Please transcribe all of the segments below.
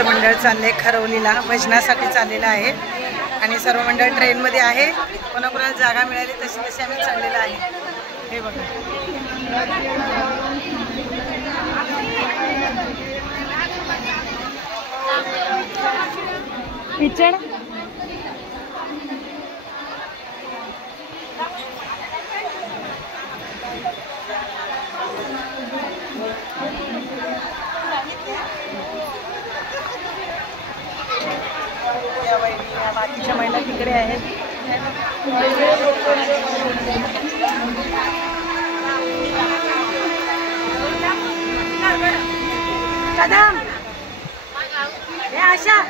आमचं मंडळ चाललंय खरवलीला भजनासाठी चाललेलं आहे आणि सर्व मंडळ ट्रेनमध्ये आहे. कोणाकोणाला जागा मिळाली तशी तशी आम्ही चाललेलं आहे. हे बघा किचन बाकीच्या महिला तिकडे आहेत. कदम हे आशा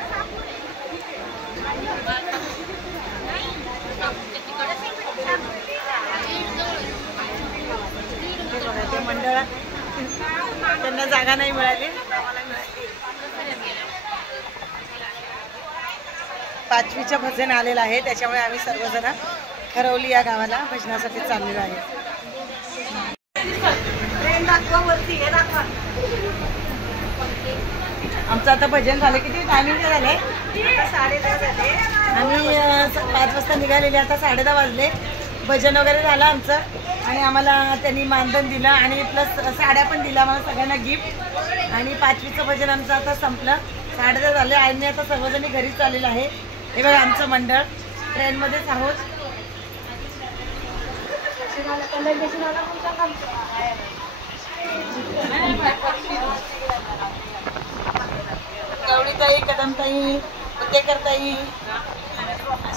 ते मंडळात त्यांना जागा नाही मिळाली, आम्हाला मिळाली. 5वीचं भजन आलेलं आहे त्याच्यामुळे आम्ही सर्वजण खरवली या गावाला भजनासाठी चाललेलो आहे. आमचं आता भजन झालं. किती टायमिंग झाले? 10:30 झाले. आम्ही 5 वाजता निघालेले, आता 10:30 वाजले. भजन वगैरे झालं आमचं आणि आम्हाला त्यांनी मानधन दिलं आणि प्लस साड्या पण दिल्या आम्हाला सगळ्यांना गिफ्ट. आणि 5वीचं भजन आमचं आता संपलं. 10:30 झाले. आईने आता सर्वजणी घरीच चाललेलं आहे. हे बघा आमचं मंडळ ट्रेनमध्येच आहोत. गवळीताई, कदमताई, पुतेकरताई,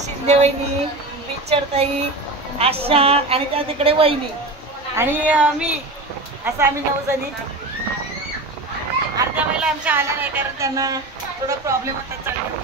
शिंदे वहिनी, पिक्चरताई, आशा आणि त्या तिकडे वहिनी आणि मी, असं आम्ही 9 जणी. अर्ध्या महिला आमच्या आल्या नाही कारण त्यांना थोडा प्रॉब्लेम होता चालू.